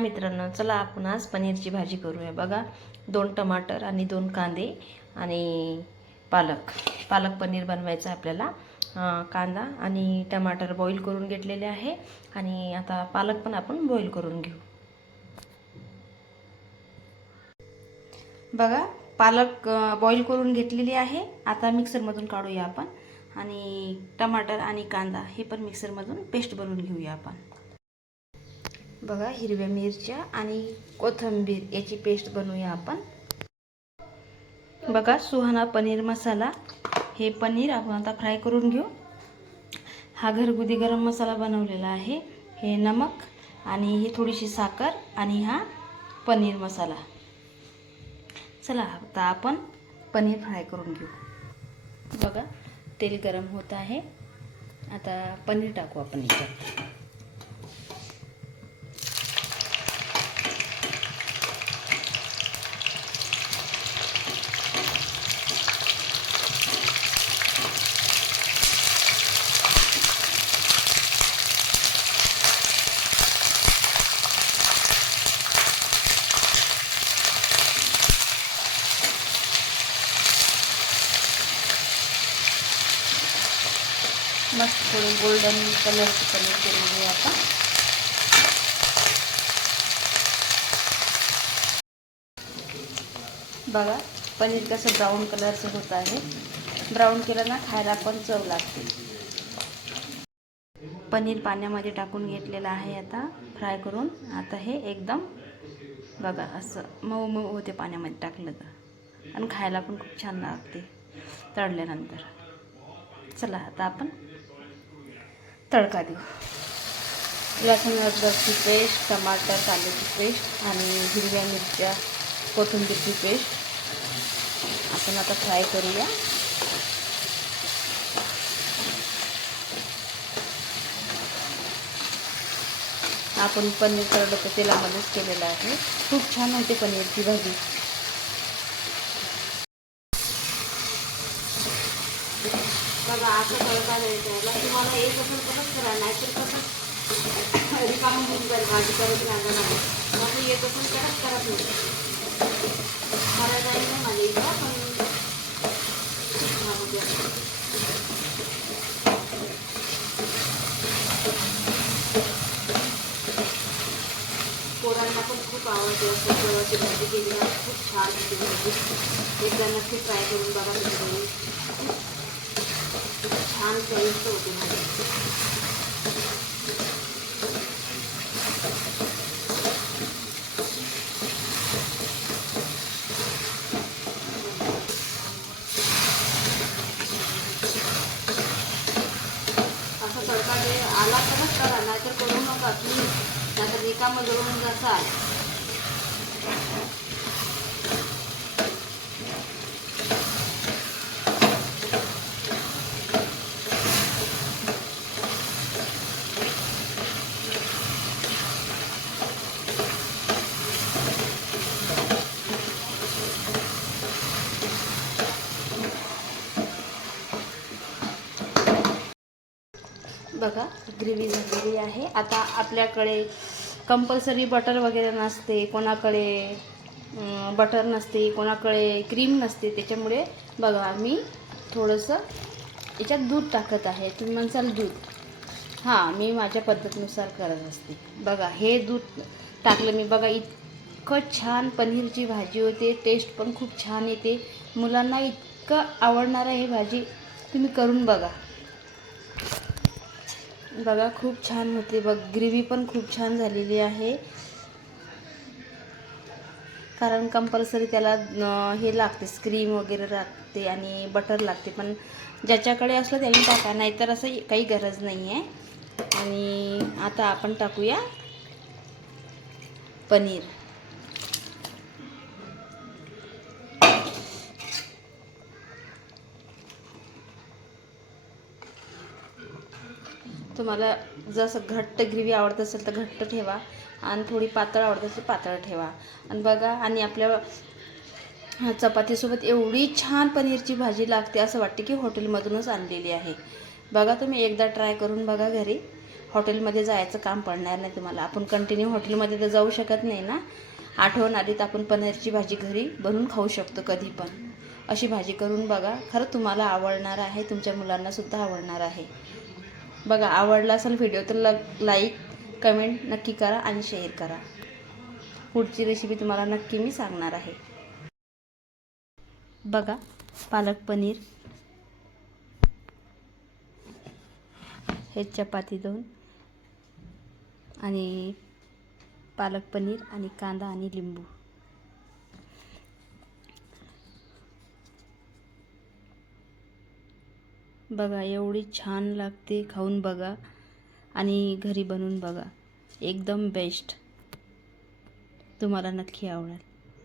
मित्रांनो, चला आपण आज पनीरची भाजी करूया। बघा, 2 टमाटर आणि 2 कांदे आणि पालक पनीर बनवायचं आपल्याला। कांदा आणि टमाटर बॉईल करून घेतलेले आहे आणि आता पालक पण आपण बॉईल करून घेऊ। बघा, पालक बॉईल करून घेतलेली आहे। आता मिक्सरमधून काढूया आपण आणि टमाटर आणि कांदा हे पण मिक्सरमधून पेस्ट बनवून घेऊया आपण। बघा, हिरव्या मिरच्या आणि कोथिंबीर याची पेस्ट बनवूया आपण। बघा, सुहाना पनीर मसाला, हे पनीर आपण आता फ्राय करून घेऊ। हा घरगुती गरम मसाला बनवलेला आहे। हे नमक आणि ही थोडीशी साखर आणि हा पनीर मसाला। चला आता आपण पनीर फ्राय करून घेऊ। बघा, तेल गरम होत आहे। आता पनीर टाकू आपण याच्यात। मस्त थोडे गोल्डन कलरचे पनीर करून घेऊ आपण। बघा, पनीर कसं ब्राऊन कलरचं होत आहे। ब्राऊन केलं ना खायला पण चव लागते। पनीर पाण्यामध्ये टाकून घेतलेलं आहे आता फ्राय करून। आता हे एकदम बघा असं मऊ मऊ होते पाण्यामध्ये टाकलं तर, आणि खायला पण खूप छान लागते तळल्यानंतर। चला आता आपण तडका देऊ। लसूण अद्रकची पेस्ट, टमाटर कांद्याची पेस्ट आणि हिरव्या मिरच्या कोथिंबीरची पेस्ट आपण आता फ्राय करूया। आपण पनीर तडका तेलामध्येच केलेलं आहे। खूप छान होते पनीरची भाजी। बघा, असं तडका द्यायला तुम्हाला एक असेल तसंच करा, नाहीतर कसं रिकामं होऊन जाईल भाजी करत राहणार नाही। मग येत असेल तरच करत नाही, करायला नाही माझ्या इथं पण पोरांना पण खूप आवडते। असं गव्हाची भाजी केली ना खूप छान होती भाजी। एकदा नक्की ट्राय करून बघा तुम्ही, छान चविष्ट होते भाजी। असं तडका आला तरच करा, नाहीतर करू नका प्लीज, नाहीतर रिकामं जळून जासाल। बघा, ग्रेव्ही झालेली आहे। आता आपल्याकडे कंपल्सरी बटर वगैरे नसते, कोणाकडे बटर नसते, कोणाकडे क्रीम नसते। त्याच्यामुळे बघा मी थोडंसं याच्यात दूध टाकत आहे। तुम्ही म्हणसाल दूध, हां, मी माझ्या पद्धतीनुसार करत असते। बघा, हे दूध टाकलं मी। बघा, इतकं छान पनीरची भाजी होते, टेस्ट पण खूप छान येते। मुलांना इतकं आवडणार आहे ही भाजी, तुम्ही करून बघा। बघा, खूप छान होते। बघ, ग्रेव्ही पण खूप छान झालेली आहे। कारण कंपल्सरी त्याला हे लागते, क्रीम वगैरे लागते आणि बटर लागते, पण ज्याच्याकडे असलं त्याने टाका, नाहीतर असं काही गरज नाही आहे। आणि आता आपण टाकूया पनीर। तुम्हाला जसं घट्ट ग्रेव्ही आवडत असेल तर घट्ट ठेवा, आणि थोडी पातळ आवडत असेल पातळ ठेवा। आणि बघा, आणि आपल्या चपातीसोबत एवढी छान पनीरची भाजी लागते, असं वाटते की हॉटेलमधूनच आणलेली आहे। बघा, तुम्ही एकदा ट्राय करून बघा घरी, हॉटेलमध्ये जायचं काम पडणार नाही तुम्हाला. आपण कंटिन्यू हॉटेलमध्ये तर जाऊ शकत नाही ना. आठवण आली तर आपण पनीरची भाजी घरी बनवून खाऊ शकतो कधी पण. अशी भाजी करून बघा, खरं तुम्हाला आवडणार आहे, तुमच्या मुलांनासुद्धा आवडणार आहे. बघा, आवडला असेल व्हिडिओ तर लाईक कमेंट नक्की करा आणि शेअर करा. पुढची रेसिपी तुम्हाला नक्की मी सांगणार आहे. बघा, पालक पनीर, हे चपाती 2 आणि पालक पनीर आणि कांदा आणि लिंबू. बघा, एवढी छान लागते. खाऊन बघा आणि घरी बनवून बघा. एकदम बेस्ट. तुम्हाला नक्की आवडेल.